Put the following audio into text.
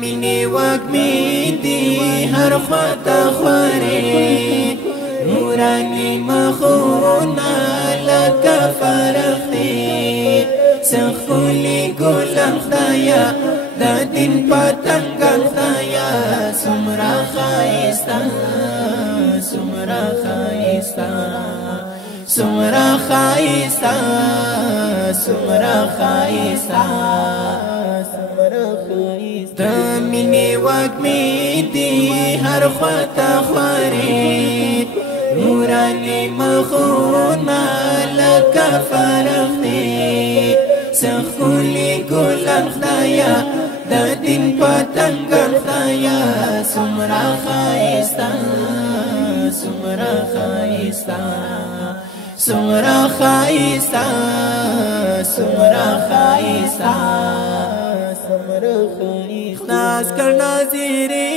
مینې وږمې دي هر خواته خورې نوراني مخونه لکه فرښتې ښکلي ګلان خدایه د دین پتنګان خدایه څومره ښایسته څومره ښایسته څومره ښایسته څومره ښایسته د مینې وږمې دي هر خواته خورې نوراني مخونه لکه فرښتې ښکلي ګلان خدایه د دین پتنګان خدایه څومره ښایسته څومره ښایسته څومره ښایسته څومره ښایسته خداس کړ ناظرې